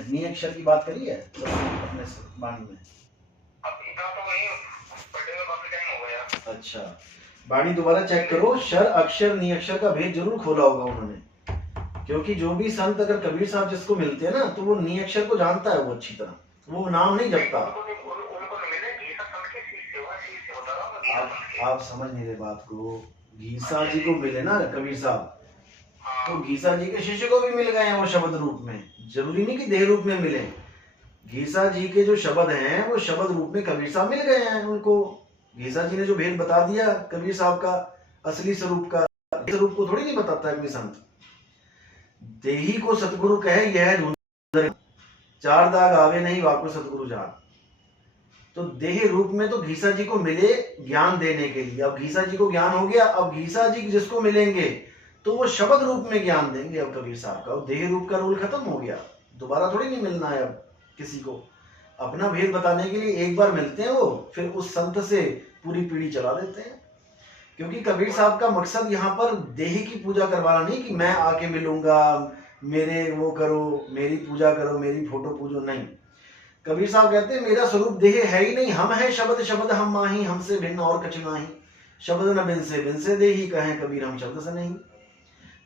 में नी अक्षर की बात करी है अपने वाणी में? अच्छा, वाणी दोबारा चेक करो, शर अक्षर नी अक्षर का भेद जरूर खोला होगा उन्होंने, क्योंकि जो भी संत अगर कबीर साहब जिसको मिलते हैं ना तो वो नी अक्षर को जानता है, वो अच्छी तरह, वो नाम नहीं जपता। आप समझ नहीं रहे बात को। घीसा जी को मिले ना कबीर साहब, तो घीसा जी के शिष्य को भी मिल गए हैं वो शब्द रूप में, जरूरी नहीं कि देह रूप में मिले। घीसा जी के जो शब्द हैं वो शब्द रूप में कबीर साहब मिल गए हैं उनको। घीसा जी ने जो भेद बता दिया कबीर साहब का असली स्वरूप का, स्वरूप को थोड़ी नहीं बताता है कोई संत। देही को सतगुरु कहे यह ढूंढ, चार दाग आवे नहीं वाको सतगुरु जान। तो देह रूप में तो घीसा जी को मिले ज्ञान देने के लिए। अब घीसा जी को ज्ञान हो गया, अब घीसा जी जिसको मिलेंगे तो वो शब्द रूप में ज्ञान देंगे अब कबीर साहब का। देह रूप का रोल खत्म हो गया, दोबारा थोड़ी नहीं मिलना है अब किसी को। अपना भेद बताने के लिए एक बार मिलते हैं वो, फिर उस संत से पूरी पीढ़ी चला देते हैं। क्योंकि कबीर साहब का मकसद यहाँ पर देह की पूजा करवाना नहीं कि मैं आके मिलूंगा, मेरे वो करो, मेरी पूजा करो, मेरी फोटो पूजो, नहीं। कबीर साहब कहते हैं मेरा स्वरूप देह है ही नहीं, हम है शब्द, शब्द हम माही, हमसे भिन्न और कछु नाही। शब्द न बिन से देही कहें कबीर हम शब्द से नहीं।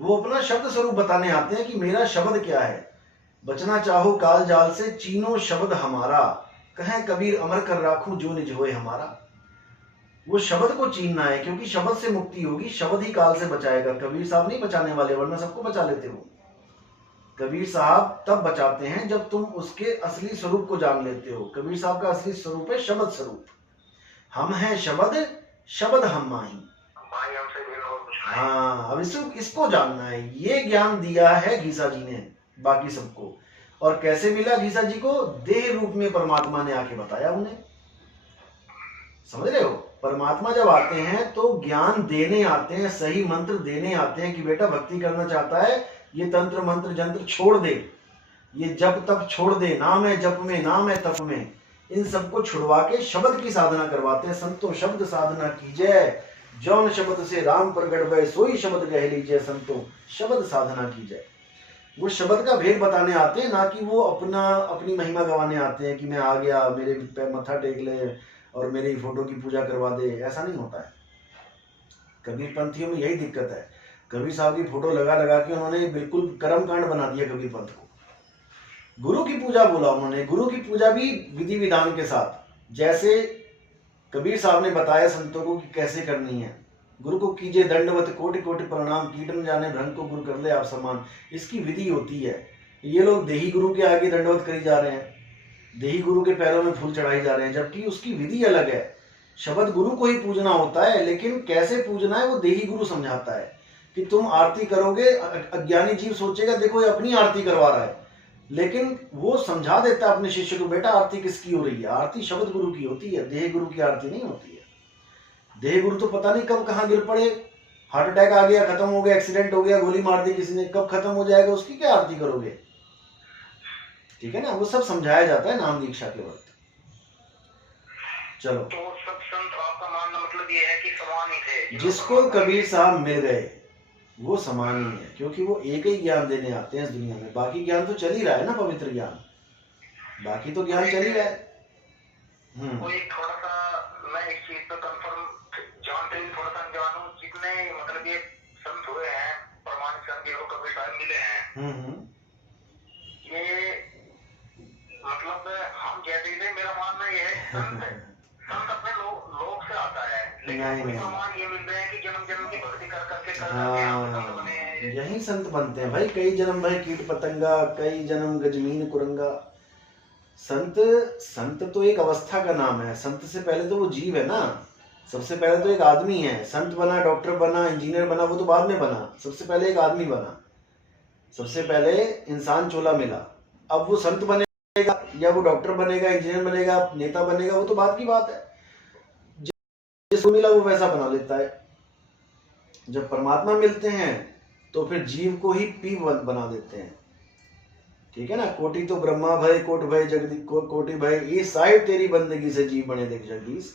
वो अपना शब्द स्वरूप बताने आते हैं कि मेरा शब्द क्या है। बचना चाहो काल जाल से चीनो शब्द हमारा, कहें कबीर अमर कर राखूं जो निज होए हमारा। वो शब्द को चीनना है, क्योंकि शब्द से मुक्ति होगी, शब्द ही काल से बचाएगा। कबीर साहब नहीं बचाने वाले, वरना सबको बचा लेते हो। कबीर साहब तब बचाते हैं जब तुम उसके असली स्वरूप को जान लेते हो। कबीर साहब का असली स्वरूप है शब्द स्वरूप। हम हैं शब्द, शब्द हम माही। हाँ, अब इसको जानना है। ये ज्ञान दिया है घीसा जी ने बाकी सबको। और कैसे मिला घीसा जी को? देह रूप में परमात्मा ने आके बताया उन्हें। समझ रहे हो? परमात्मा जब आते हैं तो ज्ञान देने आते हैं, सही मंत्र देने आते हैं कि बेटा भक्ति करना चाहता है, ये तंत्र मंत्र जंत्र छोड़ दे, ये जप तप छोड़ दे, नाम है जप में, नाम है तप में, इन सबको छुड़वा के शब्द की साधना करवाते हैं। संतो शब्द साधना कीजिए, जौन शब्द से राम प्रगट भय, सोई शब्द कह लीजिए, संतो शब्द साधना कीजिए। वो शब्द का भेद बताने आते हैं, ना कि वो अपनी महिमा गवाने आते हैं कि मैं आ गया, मेरे पे मत्था टेक ले और मेरी फोटो की पूजा करवा दे। ऐसा नहीं होता है। कबीर पंथियों में यही दिक्कत है। कबीर साहब की फोटो लगा लगा के उन्होंने बिल्कुल कर्म कांड बना दिया कबीर पंथ को। गुरु की पूजा बोला उन्होंने, गुरु की पूजा भी विधि विधान के साथ, जैसे कबीर साहब ने बताया संतों को कि कैसे करनी है। गुरु को कीजिए दंडवत कोटि कोटि प्रणाम, कीट न जाने भ्रंग को गुरु कर ले आप समान। इसकी विधि होती है। ये लोग देही गुरु के आगे दंडवत करी जा रहे हैं, देही गुरु के पैरों में फूल चढ़ाई जा रहे हैं, जबकि उसकी विधि अलग है। शब्द गुरु को ही पूजना होता है, लेकिन कैसे पूजना है वो देही गुरु समझाता है। कि तुम आरती करोगे, अज्ञानी जीव सोचेगा देखो ये अपनी आरती करवा रहा है, लेकिन वो समझा देता है अपने शिष्य को, बेटा आरती किसकी हो रही है? आरती शब्द गुरु की होती है, देह गुरु की आरती नहीं होती है। देह गुरु तो पता नहीं कब कहाँ गिर पड़े, हार्ट अटैक आ गया, खत्म हो गया, एक्सीडेंट हो गया, गोली मार दी किसी ने, कब खत्म हो जाएगा, उसकी क्या आरती करोगे? ठीक है ना, वो सब समझाया जाता है नाम दीक्षा के वक्त। चलो, तो सब संत आपका मानना मतलब ये है कि समान ही थे। जिसको कबीर साहब मिल गए वो समान ही है, क्योंकि वो एक ही ज्ञान देने आते हैं इस दुनिया में। बाकी ज्ञान तो चल ही रहा है ना, पवित्र ज्ञान, बाकी तो ज्ञान चल ही रहा है। कोई थोड़ा सा मैं इस चीज पे कंफर्म जानते ही थोड़ा सा अनजान हूं, जितने मतलब ये संत हुए हैं, प्रमाणित संत जिनको कबीर साहब मिले हैं, ये मतलब हम जैसे ही, मेरा मानना ये है संत अपने लोग से आता है, लेकिन प्रमाण ये मिल रहे हैं कि जन्म जन्म की भक्ति कर करके संत बने हैं। यही संत बनते हैं भाई। कई जन्म भाई कीट पतंगा, कई जन्म गजमीन कुरंगा। संत तो एक अवस्था का नाम है। संत से पहले तो वो जीव है ना, सबसे पहले तो एक आदमी है। संत बना, डॉक्टर बना, इंजीनियर बना, वो तो बाद में बना। सबसे पहले एक आदमी बना, सबसे पहले इंसान चोला मिला। अब वो संत बनेगा या वो डॉक्टर बनेगा, इंजीनियर बनेगा, नेता बनेगा, वो तो बात की बात है। जिसको मिला वो वैसा बना लेता है। जब परमात्मा मिलते हैं तो फिर जीव को ही पी बना देते हैं। ठीक है ना, कोटि तो ब्रह्मा भय, कोट भय जगदीश, कोटि भय ये साहिब तेरी बंदगी से जीव बने देख जगदीश।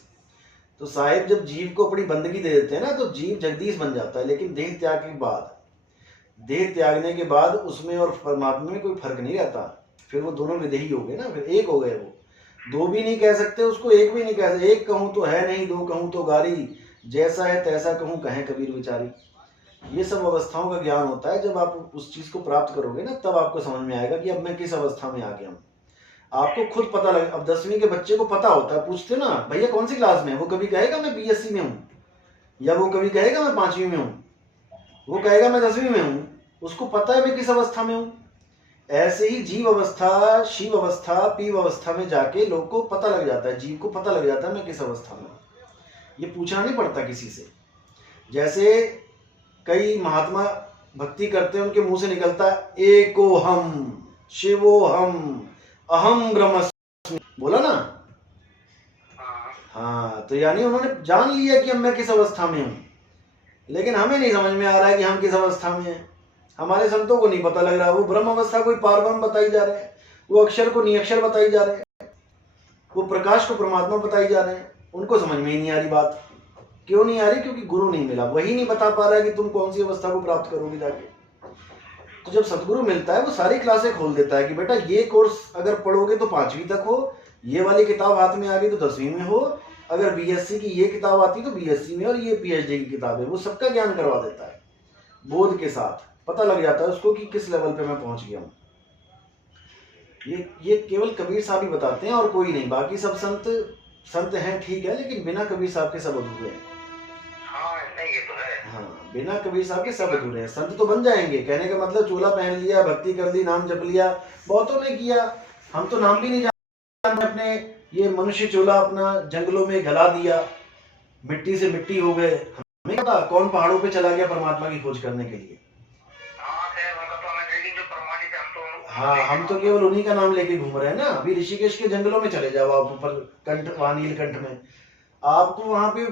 तो साहिब जब जीव को अपनी बंदगी दे देते हैं ना तो जीव जगदीश बन जाता है। लेकिन देह त्याग के बाद, देह त्यागने के बाद उसमें और परमात्मा में कोई फर्क नहीं रहता। फिर वो दोनों विदेही हो गए ना, फिर एक हो गए वो। दो भी नहीं कह सकते उसको, एक भी नहीं कह सकते। एक कहूँ तो है नहीं, दो कहूँ तो गारी, जैसा है तैसा कहूँ कहें कबीर विचारी। ये सब अवस्थाओं का ज्ञान होता है। जब आप उस चीज को प्राप्त करोगे ना, तब आपको समझ में आएगा कि अब मैं किस अवस्था में आ गया हूँ। आपको खुद पता लगे। अब 10वीं के बच्चे को पता होता है, पूछते ना भैया कौन सी क्लास में है, वो कभी कहेगा मैं बीएससी में हूँ, या वो कभी कहेगा मैं 5वीं में हूँ, वो कहेगा मैं 10वीं में हूँ। उसको पता है मैं किस अवस्था में हूँ। ऐसे ही जीव अवस्था, शिव अवस्था, पीव अवस्था में जाके लोग को पता लग जाता है, जीव को पता लग जाता है मैं किस अवस्था में हूँ। ये पूछना नहीं पड़ता किसी से। जैसे कई महात्मा भक्ति करते हैं, उनके मुंह से निकलता है एको हम शिवो हम अहम ब्रह्मस्मि, बोला ना। हाँ, तो यानी उन्होंने जान लिया कि अब मैं किस अवस्था में हूं। लेकिन हमें नहीं समझ में आ रहा है कि हम किस अवस्था में हैं। हमारे संतों को नहीं पता लग रहा। वो ब्रह्म अवस्था कोई पार ब्रह्म बताई जा रहे हैं, वो अक्षर को निअक्षर बताई जा रहे हैं, वो प्रकाश को परमात्मा बताई जा रहे हैं। उनको समझ में ही नहीं आ रही बात। क्यों नहीं आ रही? क्योंकि गुरु नहीं मिला, वही नहीं बता पा रहा है कि तुम कौन सी अवस्था को प्राप्त करोगे जाके। तो जब सतगुरु मिलता है, वो सारी क्लासें खोल देता है कि बेटा ये कोर्स अगर पढ़ोगे तो 5वीं तक हो, ये वाली किताब हाथ में आ गई तो 10वीं में हो, अगर बीएससी की ये किताब आती तो बीएससी में, और ये पीएचडी की किताब है। वो सबका ज्ञान करवा देता है बोध के साथ। पता लग जाता है उसको कि किस लेवल पे मैं पहुंच गया हूँ। ये केवल कबीर साहब ही बताते हैं और कोई नहीं। बाकी सब संत हैं ठीक है, लेकिन बिना कबीर साहब के सब अधूरे हैं। हाँ, बिना कबीर साहब के सब अधूरे हैं। संत तो बन जाएंगे, कहने का मतलब चोला पहन लिया, भक्ति कर ली, नाम जप लिया, बहुतों ने किया। हम तो नाम भी नहीं जानते अपने। ये मनुष्य चोला अपना जंगलों में गला दिया, मिट्टी से मिट्टी हो गए। हमें पता कौन पहाड़ों पे चला गया परमात्मा की खोज करने के लिए। हाँ, हम तो केवल उन्हीं का नाम लेके घूम रहे हैं ना। अभी ऋषिकेश के जंगलों में चले जाओ आप, ऊपर कंठ, वहां नीलकंठ में, आपको वहां पे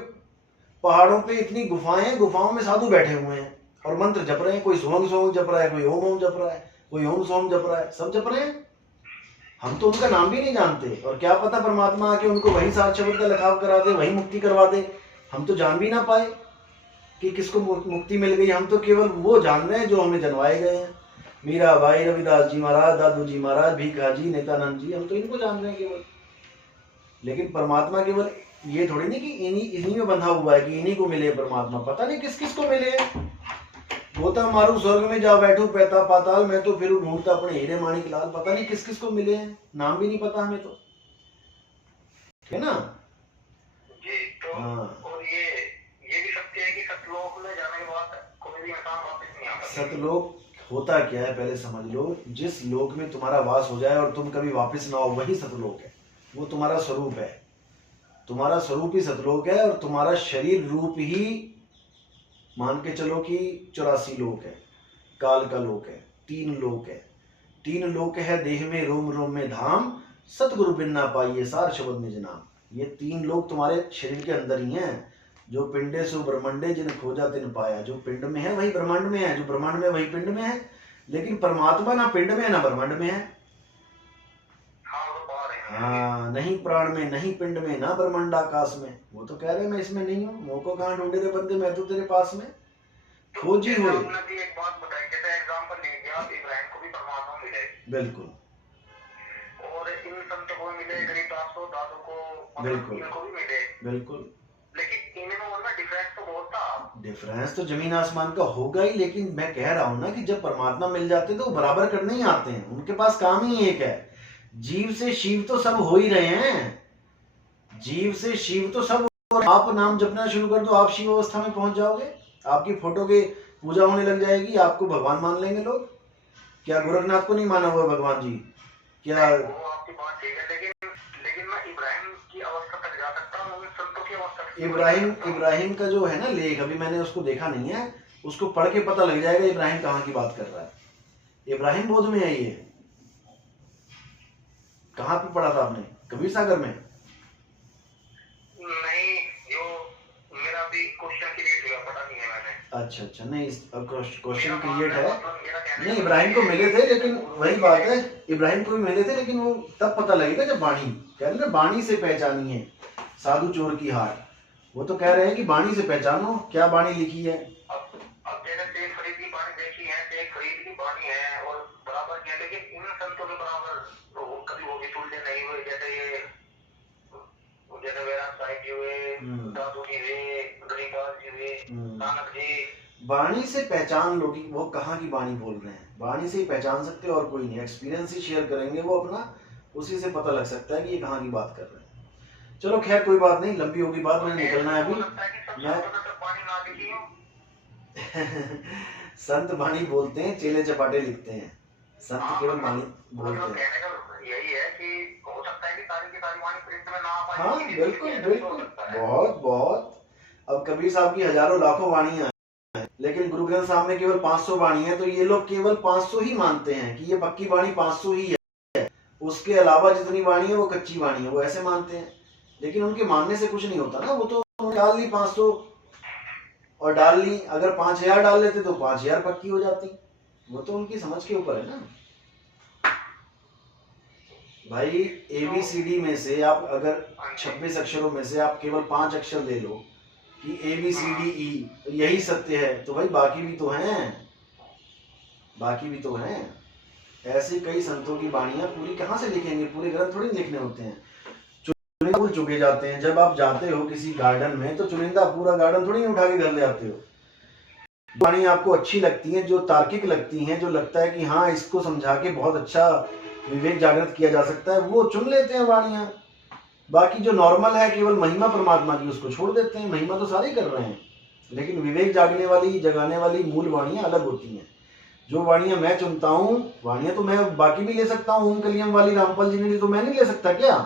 पहाड़ों पे इतनी गुफाएं हैं, गुफाओं में साधु बैठे हुए हैं और मंत्र जप रहे हैं। कोई सोंग सोंग जप रहा है, कोई ओम ओम जप रहा है, कोई ओम सोम जप रहा है, सब जप रहे हैं। हम तो उनका नाम भी नहीं जानते, और क्या पता परमात्मा आके उनको वही सात शब्द का लखाव करा दे, वही मुक्ति करवा दे। हम तो जान भी ना पाए कि किसको मुक्ति मिल गई। हम तो केवल वो जान रहे हैं जो हमें जनवाए गए हैं। मीरा भाई, रविदास जी महाराज, दादू जी महाराज, भीखा जी, नित्यानंद जी, हम तो इनको जान रहे हैं केवल। लेकिन परमात्मा केवल ये थोड़ी नहीं कि इन्हीं में बंधा हुआ है कि इन्हीं को मिले परमात्मा। पता नहीं किस किस को मिले। होता मारू स्वर्ग में जा बैठू पैता पाताल, मैं तो फिर ढूंढता अपने हीरे माणिक लाल। पता नहीं किस किस को मिले हैं, नाम भी नहीं पता हमें तो, है ना जी। तो हाँ। और ये भी सत्य है कि सतलोक में जाने के बाद कोई भी इंसान वापस नहीं आता। सतलोक होता क्या है पहले समझ लो। जिस लोक में तुम्हारा वास हो जाए और तुम कभी वापस ना हो, वही सतलोक है। वो तुम्हारा स्वरूप है, तुम्हारा स्वरूप ही सतलोक है। और तुम्हारा शरीर रूप ही मान के चलो कि 84 लोक है, काल का लोक है, 3 लोक है। 3 लोक है देह में रोम रोम में धाम, सतगुरु बिन ना पाइए सार शब्द निज नाम। ये 3 लोक तुम्हारे शरीर के अंदर ही हैं। जो पिंडे सो ब्रह्मंडे जिन खोजा तिन पाया। जो पिंड में है वही ब्रह्मांड में है, जो ब्रह्मांड में वही पिंड में है। लेकिन परमात्मा ना पिंड में है ना ब्रह्मांड में है। हाँ, नहीं प्राण में, नहीं पिंड में, ना ब्रह्मांड आकाश में। वो तो कह रहे मैं इसमें नहीं हूँ, मोको कहाँ ढूंढे रे बंदे, मैं तो तेरे पास में खोजी हुए। एक बात बताई, जैसे एग्जांपल ले लिया, इब्राहिम को भी परमात्मा मिले, बिल्कुल, और इन संतों को मिले, गरीबदास को, दादू को, बिल्कुल, इनको भी मिले, बिल्कुल। लेकिन इनमें उनमें डिफरेंस तो बहुत था। डिफरेंस तो जमीन आसमान का होगा ही। लेकिन मैं कह रहा हूँ ना कि जब परमात्मा मिल जाते तो वो बराबर करने ही आते हैं। उनके पास काम ही एक है। जीव से शिव तो सब हो ही रहे हैं, जीव से शिव तो सब। आप नाम जपना शुरू कर दो, आप शिव अवस्था में पहुंच जाओगे। आपकी फोटो की पूजा होने लग जाएगी, आपको भगवान मान लेंगे लोग। क्या गोरखनाथ को नहीं माना हुआ भगवान जी? क्या वो आपकी बात ठीक है, लेकिन मैं इब्राहिम की अवस्था तक जा सकता हूँ, संतों की अवस्था तक। इब्राहिम का जो है ना लेख, अभी मैंने उसको देखा नहीं है, उसको पढ़ के पता लग जाएगा इब्राहिम कहाँ की बात कर रहा है। इब्राहिम बोध में है ये। कहाँ पे पढ़ा था आपने? कबीर सागर में? नहीं, जो मेरा भी क्वेश्चन क्रिएट हुआ, पता नहीं है मैंने। अच्छा, नहीं क्वेश्चन क्रिएट है। नहीं, इब्राहिम को मिले थे, लेकिन वही बात है, इब्राहिम को भी मिले थे, लेकिन वो तब पता लगेगा जब बाणी, कह रहे ना बाणी से पहचानी है साधु चोर की हार। वो तो कह रहे हैं कि बाणी से पहचानो, क्या बाणी लिखी है। अब जैसे शेख फरीद की बाणी देखी है, शेख फरीद की बाणी है, और बराबर लेकिन इन संतों के बराबर कभी वो भी तुल्य नहीं हुए, जैसे वेदांत साहिब जी हुए, दादू जी हुए, गरीबदास जी हुए, नानक जी। वाणी से पहचान लो कि वो कहाँ की वाणी बोल रहे हैं, वाणी से ही पहचान सकते हो और कोई नहीं। एक्सपीरियंस ही शेयर करेंगे वो अपना, उसी से पता लग सकता है कि ये कहाँ की बात कर रहे हैं। चलो खैर कोई बात नहीं, लंबी होगी बात, मैंने निकलना है अभी। मैं संत वाणी बोलते हैं, चेले चपाटे लिखते हैं, संत केवल वाणी बोलते हैं। यही है कि हो सकता है कि सारी की सारी वाणी प्रिंट में ना आ पाए। हाँ बिल्कुल बिल्कुल, बहुत बहुत। अब कबीर साहब की हजारों लाखों वाणियां हैं, लेकिन गुरु ग्रंथ साहब में केवल 500 वाणी है, तो ये लोग केवल 500 ही मानते हैं कि ये पक्की वाणी 500 ही है, उसके अलावा जितनी वाणी है वो कच्ची वाणी है, वो ऐसे मानते हैं। लेकिन उनके मानने से कुछ नहीं होता ना, वो तो डाल ली 500 और डाल ली, अगर 5000 डाल लेते तो 5000 पक्की हो जाती, वो तो उनकी समझ के ऊपर है ना भाई। ABCD में से आप अगर 26 अक्षरों में से आप केवल 5 अक्षर ले लो कि ABCDE, तो यही सत्य है, तो भाई बाकी भी तो हैं, बाकी भी तो हैं। ऐसे कई संतों की वाणियां पूरी कहाँ से लिखेंगे, पूरे ग्रंथ थोड़ी लिखने होते हैं, चुनिंदा भूल चुके जाते हैं। जब आप जाते हो किसी गार्डन में तो चुनिंदा पूरा गार्डन थोड़ी उठा के घर ले आते हो। वाणी आपको अच्छी लगती है, जो तार्किक लगती हैं, जो लगता है कि हाँ इसको समझा के बहुत अच्छा विवेक जागृत किया जा सकता है, वो चुन लेते हैं वाणियां। बाकी जो नॉर्मल है केवल महिमा परमात्मा की, उसको छोड़ देते हैं। महिमा तो सारे कर रहे हैं, लेकिन विवेक जागने वाली, जगाने वाली मूल वाणियां अलग होती हैं। जो वाणियां मैं चुनता हूँ, वाणियां तो मैं बाकी भी ले सकता हूँ। ओम कलियम वाली रामपाल जी ने ली, तो मैं नहीं ले सकता क्या?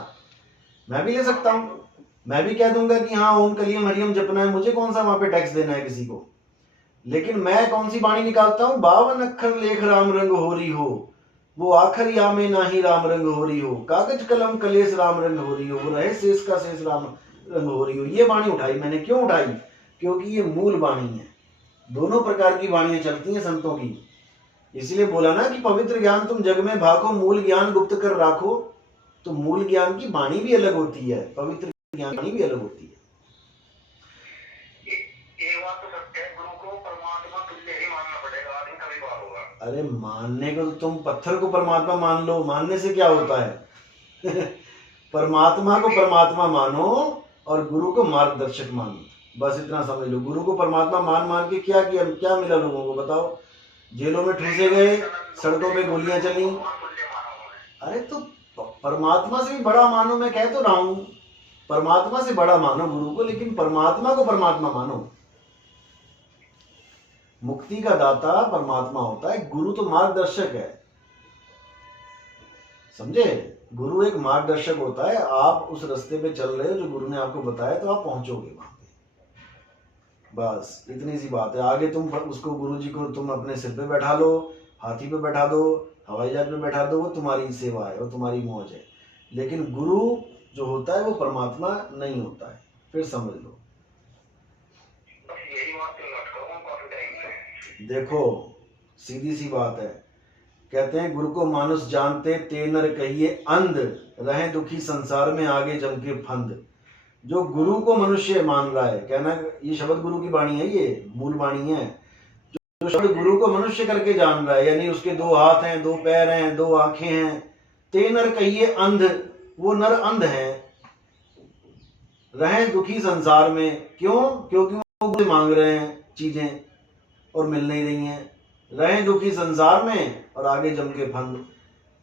मैं भी ले सकता हूँ, मैं भी कह दूंगा कि हाँ ओम कलियम हरियम जपना है, मुझे कौन सा वहां पे टैक्स देना है किसी को। लेकिन मैं कौन सी वाणी निकालता हूँ? 52 अक्षर लेख राम रंग हो रही हो, वो आखिर या में नाही राम रंग हो रही हो, कागज कलम कलेश राम रंग हो रही हो, वो रहे शेष का शेष राम रंग हो रही हो। ये वाणी उठाई मैंने। क्यों उठाई? क्योंकि ये मूल वाणी है। दोनों प्रकार की वाणियां चलती हैं संतों की, इसलिए बोला ना कि पवित्र ज्ञान तुम जग में भाको, मूल ज्ञान गुप्त कर राखो। तो मूल ज्ञान की वाणी भी अलग होती है, पवित्र ज्ञान की वाणी भी अलग होती है। अरे मानने को तो तुम पत्थर को परमात्मा मान लो, मानने से क्या होता है? परमात्मा को परमात्मा मानो और गुरु को मार्गदर्शक मानो, बस इतना समझ लो। गुरु को परमात्मा मान के क्या किया, क्या मिला लोगों को बताओ? जेलों में ठूसे गए, सड़कों पे गोलियां चली। अरे तो परमात्मा से भी बड़ा मानो, मैं कह तो रहा हूं, परमात्मा से बड़ा मानो गुरु को, लेकिन परमात्मा को परमात्मा मानो। मुक्ति का दाता परमात्मा होता है, गुरु तो मार्गदर्शक है, समझे? गुरु एक मार्गदर्शक होता है। आप उस रास्ते पे चल रहे हो जो गुरु ने आपको बताया, तो आप पहुंचोगे वहां पे, बस इतनी सी बात है। आगे तुम उसको, गुरु जी को तुम अपने सिर पे बैठा लो, हाथी पे बैठा दो, हवाई जहाज पे बैठा दो, वो तुम्हारी सेवा है, वो तुम्हारी मौज है। लेकिन गुरु जो होता है वो परमात्मा नहीं होता है, फिर समझ लो। देखो सीधी सी बात है, कहते हैं गुरु को मानुष जानते, ते नर कहिए अंध, रहे दुखी संसार में आगे जम के फंद। जो गुरु को मनुष्य मान रहा है, कहना ये शब्द गुरु की वाणी है, ये मूल वाणी है। जो शब्द गुरु को मनुष्य करके जान रहा है, यानी उसके 2 हाथ हैं, 2 पैर हैं, 2 आंखें हैं, ते नर कहिए अंध, वो नर अंध है, रहे दुखी संसार में। क्यों? क्योंकि वो मांग रहे हैं चीजें और मिल नहीं रही हैं। रहे दुखी संसार में और आगे जम के फंद।